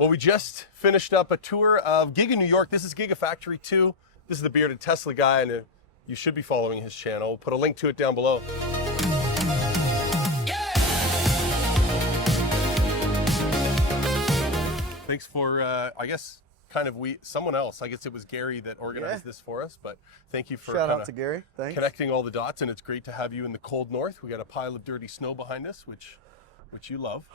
Well, we just finished up a tour of Giga New York. This is Gigafactory 2. This is the bearded Tesla guy, and you should be following his channel. We'll put a link to it down below. Thanks for, I guess, someone else. I guess it was Gary that organized this for us, but thank you for shout out to Gary. Thanks. Connecting all the dots, and it's great to have you in the cold north. We got a pile of dirty snow behind us, which you love.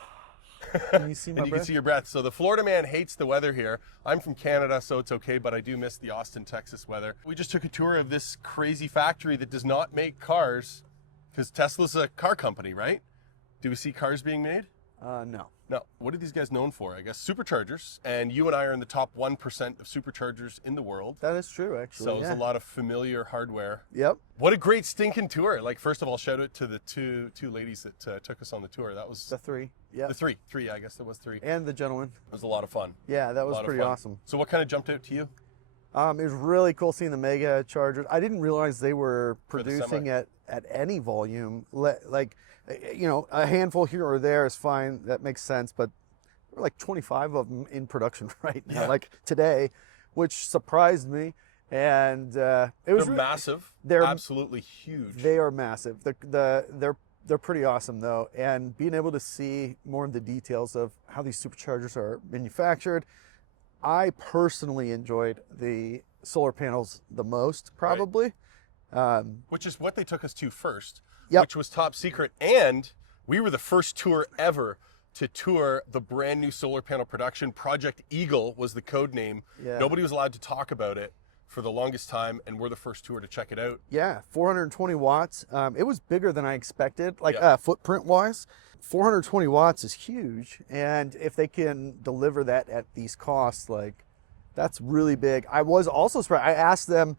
Can you see my and you breath? can see your breath. So the Florida man hates the weather here. I'm from Canada, so it's okay, but I do miss the Austin, Texas weather. We just took a tour of this crazy factory that does not make cars, because Tesla's a car company, right? Do we see cars being made? No. No. What are these guys known for? I guess Superchargers, and you and I are in the top 1% of Superchargers in the world. That is true, actually. So it's a lot of familiar hardware. Yep. What a great stinking tour. Like, first of all, shout out to the two ladies that took us on the tour. That was the three. Yeah. The three, I guess there was three. And the gentleman. It was a lot of fun. Yeah, that was pretty awesome. So what kind of jumped out to you? It was really cool seeing the mega chargers. I didn't realize they were producing at any volume. Like, you know, a handful here or there is fine. That makes sense. But there were like 25 of them in production right now, like today, which surprised me. And it was massive. They're absolutely huge. They are massive. They're pretty awesome though. And being able to see more of the details of how these superchargers are manufactured. I personally enjoyed the solar panels the most, probably. Right. Which is what they took us to first, yep. Which was top secret. And we were the first tour ever to tour the brand new solar panel production. Project Eagle was the code name. Yeah. Nobody was allowed to talk about it for the longest time, and we're the first tour to check it out. Yeah, 420 watts. It was bigger than I expected, like footprint-wise. 420 watts is huge, and if they can deliver that at these costs, like, that's really big. I was also surprised. I asked them,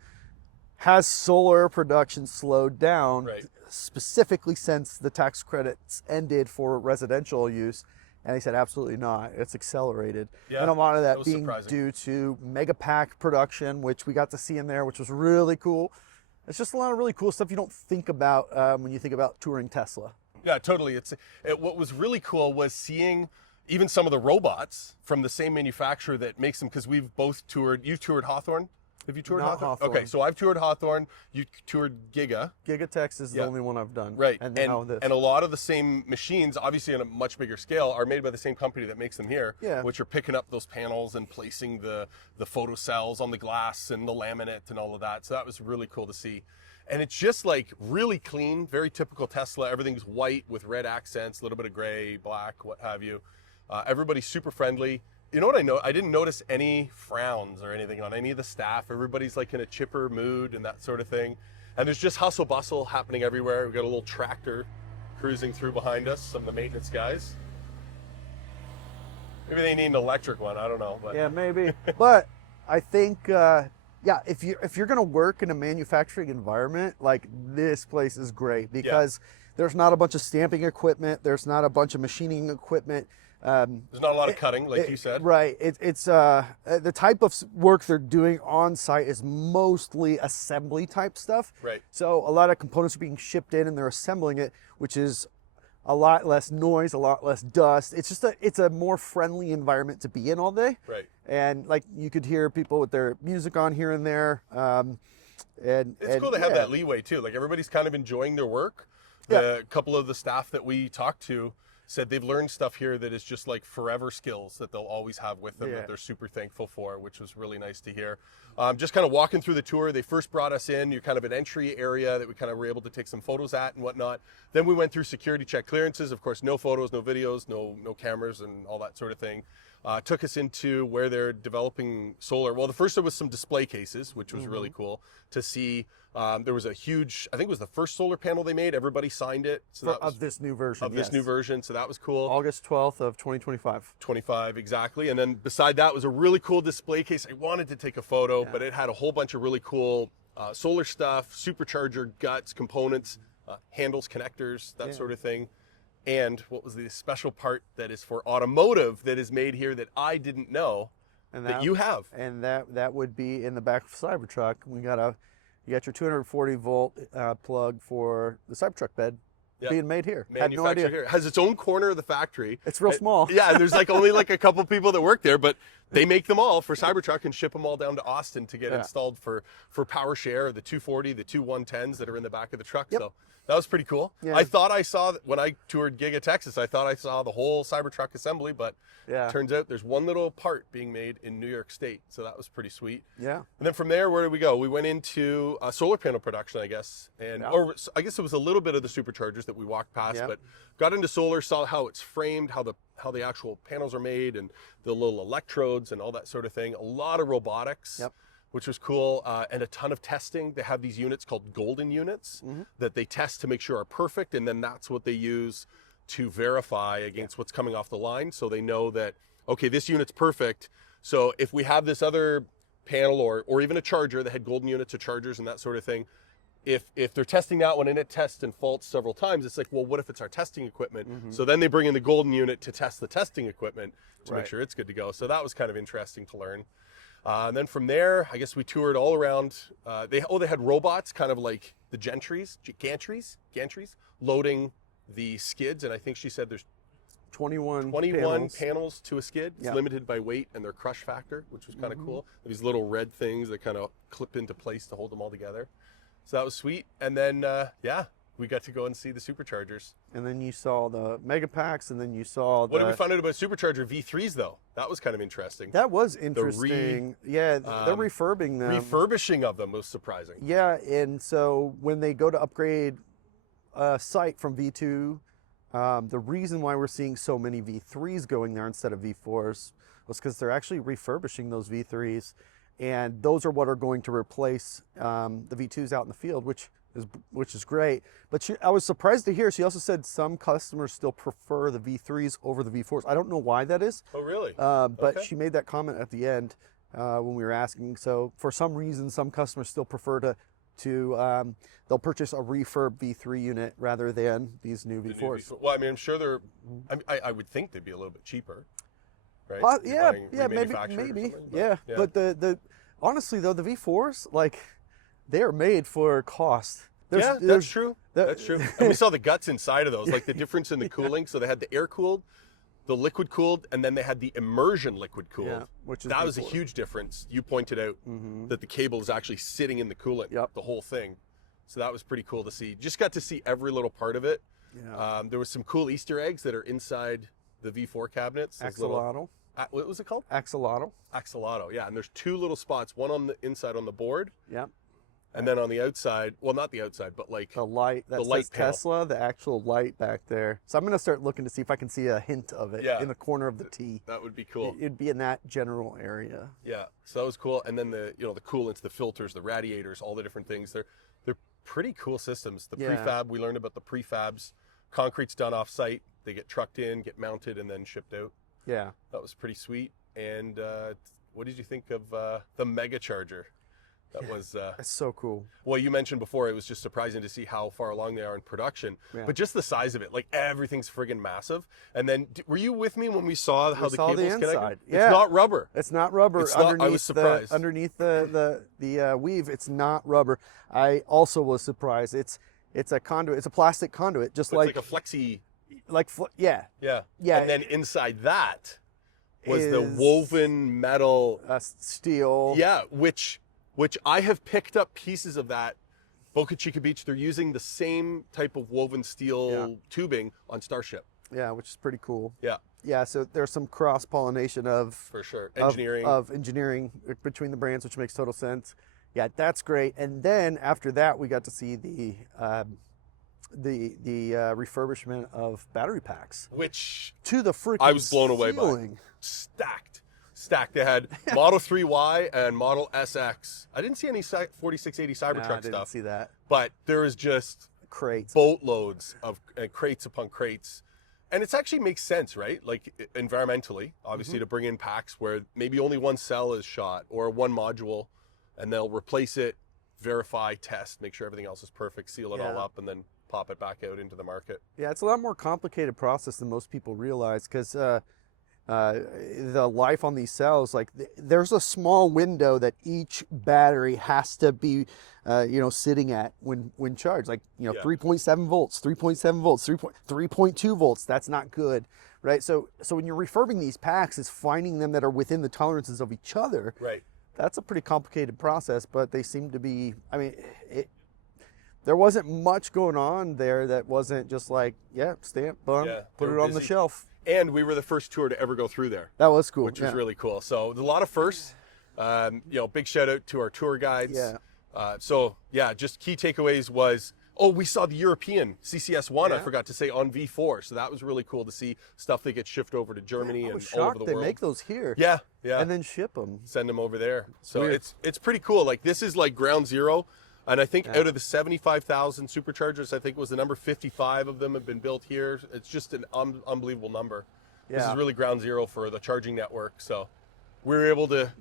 has solar production slowed down, specifically since the tax credits ended for residential use? And they said, absolutely not. It's accelerated. Yeah, and a lot of that being due to mega pack production, which we got to see in there, which was really cool. It's just a lot of really cool stuff you don't think about when you think about touring Tesla. Yeah, totally. What was really cool was seeing even some of the robots from the same manufacturer that makes them, because we've both toured. You've toured Hawthorne? Have you toured Hawthorne? Okay, so I've toured Hawthorne. You toured Giga. Giga Tex is the only one I've done. Right. And a lot of the same machines, obviously on a much bigger scale, are made by the same company that makes them here, which are picking up those panels and placing the photo cells on the glass and the laminate and all of that. So that was really cool to see. And it's just like really clean, very typical Tesla. Everything's white with red accents, a little bit of gray, black, what have you. Everybody's super friendly. You know what I know? I didn't notice any frowns or anything on any of the staff. Everybody's like in a chipper mood and that sort of thing. And there's just hustle bustle happening everywhere. We've got a little tractor cruising through behind us, some of the maintenance guys. Maybe they need an electric one, I don't know. But. Yeah, maybe. But I think, yeah, if you're gonna work in a manufacturing environment, like, this place is great because there's not a bunch of stamping equipment, there's not a bunch of machining equipment. There's not a lot of cutting, like you said. Right. It's the type of work they're doing on site is mostly assembly type stuff. Right. So a lot of components are being shipped in and they're assembling it, which is a lot less noise, a lot less dust. It's just it's a more friendly environment to be in all day. Right. And like you could hear people with their music on here and there. And it's cool to have that leeway too. Like, everybody's kind of enjoying their work. A couple of the staff that we talked to said they've learned stuff here that is just like forever skills that they'll always have with them that they're super thankful for, which was really nice to hear. Just kind of walking through the tour, they first brought us in, you're kind of an entry area that we kind of were able to take some photos at and whatnot. Then we went through security check clearances, of course, no photos, no videos, no cameras and all that sort of thing. Took us into where they're developing solar. Well, the first there was some display cases, which was really cool to see. There was a huge, I think it was the first solar panel they made. Everybody signed it. So that was, of this new version. Of this new version. So that was cool. August 12th of 2025. 25, exactly. And then beside that was a really cool display case. I wanted to take a photo, but it had a whole bunch of really cool solar stuff, supercharger guts, components, handles, connectors, that sort of thing. And what was the special part that is for automotive that is made here that I didn't know that you have? And that would be in the back of the Cybertruck. You got your 240 volt plug for the Cybertruck bed. being made here. Had no Manufactured idea. here. It has its own corner of the factory. It's real small. Yeah, and there's like only like a couple people that work there, but they make them all for Cybertruck and ship them all down to Austin to get installed for power share, the 240, the two 110s that are in the back of the truck. So that was pretty cool. Yeah. I thought I saw, when I toured Giga Texas, I thought I saw the whole Cybertruck assembly, but turns out there's one little part being made in New York State. So that was pretty sweet. Yeah. And then from there, where did we go? We went into solar panel production, I guess. And or I guess it was a little bit of the Superchargers that we walked past, but got into solar, saw how it's framed, how the actual panels are made, and the little electrodes and all that sort of thing. A lot of robotics. Which was cool, and a ton of testing. They have these units called golden units that they test to make sure are perfect, and then that's what they use to verify against what's coming off the line, so they know that, okay, this unit's perfect. So if we have this other panel or even a charger that had golden units or chargers and that sort of thing, if they're testing that one and it tests and faults several times, it's like, well, what if it's our testing equipment? So then they bring in the golden unit to test the testing equipment to make sure it's good to go. So that was kind of interesting to learn. And then from there, I guess we toured all around. They had robots, kind of like the gantries, loading the skids. And I think she said there's 21 panels to a skid. It's limited by weight and their crush factor, which was kind of cool. These little red things that kind of clip into place to hold them all together. So that was sweet. And then, we got to go and see the Superchargers. And then you saw the mega packs, and then you saw the... What did we find out about Supercharger V3s, though? That was kind of interesting. That was interesting. They're refurbing them. Refurbishing of them was surprising. Yeah, and so when they go to upgrade a site from V2, the reason why we're seeing so many V3s going there instead of V4s was because they're actually refurbishing those V3s, and those are what are going to replace the V2s out in the field, which is great. But I was surprised to hear she also said some customers still prefer the V3s over the V4s. I don't know why that is. Oh, really? But she made that comment at the end when we were asking. So for some reason, some customers still prefer to they'll purchase a refurb V3 unit rather than these new V4s. Well, I mean, I'm sure I would think they'd be a little bit cheaper, right? Maybe. Yeah. But the honestly though, the V4s, like, they are made for cost. That's true. That's true. And we saw the guts inside of those, like the difference in the cooling. So they had the air cooled, the liquid cooled, and then they had the immersion liquid cooled. That was a huge difference. You pointed out that the cable is actually sitting in the coolant, the whole thing. So that was pretty cool to see. Just got to see every little part of it. There was some cool Easter eggs that are inside the V4 cabinets. Axolotl. What was it called? Axolotl. Axolotl, yeah. And there's two little spots, one on the inside on the board. Yeah. And then on the outside, well, not the outside, but like the light, that says Tesla, the actual light back there. So I'm going to start looking to see if I can see a hint of it in the corner of the T. That would be cool. It'd be in that general area. Yeah, so that was cool. And then the coolants, the filters, the radiators, all the different things. They're pretty cool systems. The prefab, we learned about the prefabs. Concrete's done off site. They get trucked in, get mounted, and then shipped out. Yeah. That was pretty sweet. And what did you think of the Mega Charger? That was that's so cool. Well, you mentioned before it was just surprising to see how far along they are in production, but just the size of it, like everything's friggin' massive. And then, were you with me when we saw how the cables connected? Yeah. It's not rubber. It's not rubber. It's not, I was surprised. Underneath the weave, it's not rubber. I also was surprised. It's a conduit. It's a plastic conduit, just like a flexi. Yeah. And then inside that was the woven metal steel. Yeah, which I have picked up pieces of that. Boca Chica Beach, they're using the same type of woven steel tubing on Starship. Yeah, which is pretty cool. Yeah. Yeah, so there's some cross-pollination of... For sure. Engineering. Of engineering between the brands, which makes total sense. Yeah, that's great. And then after that, we got to see the refurbishment of battery packs. Which... To the freaking I was blown away ceiling. By. Stacked. They had Model 3Y and Model SX. I didn't see any 4680 Cybertruck stuff. I didn't see that. But there was just crates, boatloads of crates upon crates. And it actually makes sense, right? Like environmentally, obviously, to bring in packs where maybe only one cell is shot or one module, and they'll replace it, verify, test, make sure everything else is perfect, seal it all up, and then pop it back out into the market. Yeah, it's a lot more complicated process than most people realize because the life on these cells, like there's a small window that each battery has to be, sitting at when charged, like, 3.7 volts, 3.7 volts, 3.2 volts. That's not good, right? So when you're refurbing these packs, it's finding them that are within the tolerances of each other. Right. That's a pretty complicated process, but they seem to be, there wasn't much going on there that wasn't just like, stamp, boom, put it on the shelf. And we were the first tour to ever go through there. That was cool. Which was really cool. So a lot of firsts. Big shout out to our tour guides. Yeah. Just key takeaways was, we saw the European CCS1, I forgot to say, on V4. So that was really cool to see stuff that gets shipped over to Germany and all over the world. They make those here. Yeah. And then ship them. Send them over there. So it's pretty cool. Like, this is like ground zero. And I think out of the 75,000 Superchargers, I think it was the number 55 of them have been built here. It's just an unbelievable number. Yeah. This is really ground zero for the charging network. So we were able to,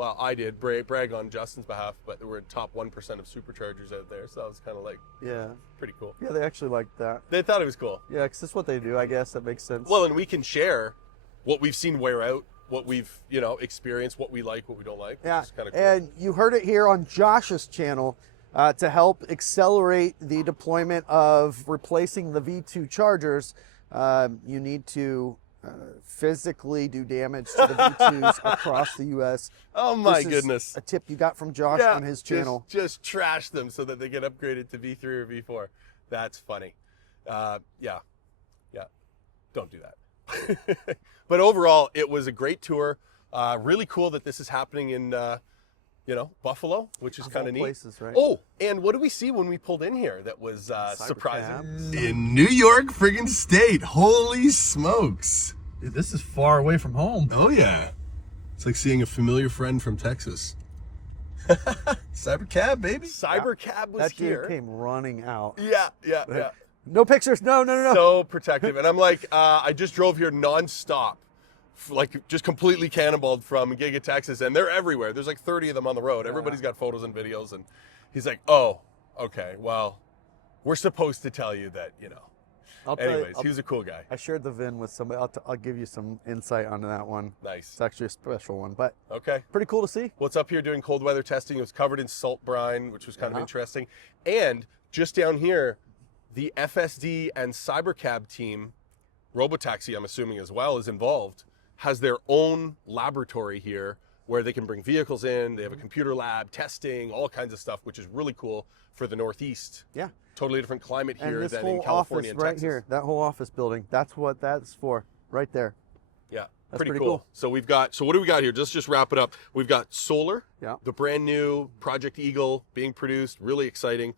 I did brag on Justin's behalf, but we're in top 1% of Superchargers out there. So that was kind of like, pretty cool. Yeah, they actually liked that. They thought it was cool. Yeah, because that's what they do, I guess. That makes sense. Well, and we can share what we've seen wear out, what we've, experienced, what we like, what we don't like. Yeah, which is kind of cool. And you heard it here on Josh's channel. To help accelerate the deployment of replacing the V2 chargers, you need to physically do damage to the V2s across the U.S. Oh my This is goodness. a tip you got from Josh on his channel. Just trash them so that they get upgraded to V3 or V4. That's funny. Yeah. Don't do that. But overall, it was a great tour. Really cool that this is happening in Buffalo, which is kind of neat. Places, right? Oh, and what did we see when we pulled in here that was surprising? In New York friggin' state. Holy smokes. Dude, this is far away from home. Oh yeah. It's like seeing a familiar friend from Texas. Cybercab, baby. Cybercab was That here. dude came running out. Yeah. No pictures. No. So protective. And I'm like, I just drove here nonstop. Like, just completely cannonballed from Giga, Texas, and they're everywhere. There's like 30 of them on the road. Everybody's got photos and videos, and he's like, oh, okay, well, we're supposed to tell you that, Anyways, he was a cool guy. I shared the VIN with somebody. I'll give you some insight onto that one. Nice. It's actually a special one, but Okay. pretty cool to see. What's up here doing cold weather testing? It was covered in salt brine, which was kind of interesting. And just down here, the FSD and Cybercab team, Robotaxi, I'm assuming as well, is involved, has their own laboratory here where they can bring vehicles in. They have a computer lab, testing, all kinds of stuff, which is really cool for the Northeast. Yeah. Totally different climate here And this than whole in California office and right Texas. here, that whole office building, that's what that's for, right there. Yeah, That's pretty pretty cool. cool. So what do we got here? Just wrap it up. We've got solar, the brand new Project Eagle being produced, really exciting.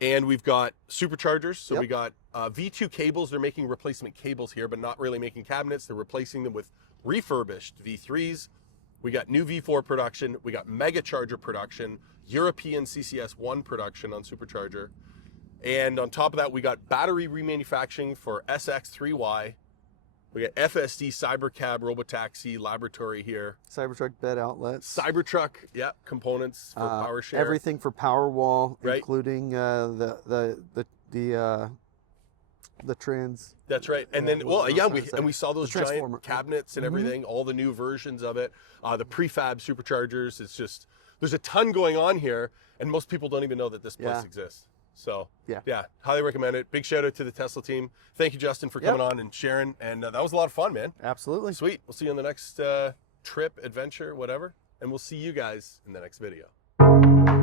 And we've got Superchargers. So we got V2 cables. They're making replacement cables here, but not really making cabinets. They're replacing them with refurbished V3s. We got new V4 production. We got mega charger production, European CCS1 production on Supercharger. And on top of that, we got battery remanufacturing for SX3Y. We got FSD Cybercab Robotaxi laboratory here. Cybertruck bed outlets. Cybertruck, components for power share. Everything for Powerwall, Right. including the trans. That's right. And then, we saw those transformer. giant cabinets and everything, all the new versions of it, the prefab Superchargers. It's just, there's a ton going on here, and most people don't even know that this place exists. So, highly recommend it. Big shout out to the Tesla team. Thank you, Justin, for coming on and sharing. And that was a lot of fun, man. Absolutely. Sweet. We'll see you on the next trip, adventure, whatever. And we'll see you guys in the next video.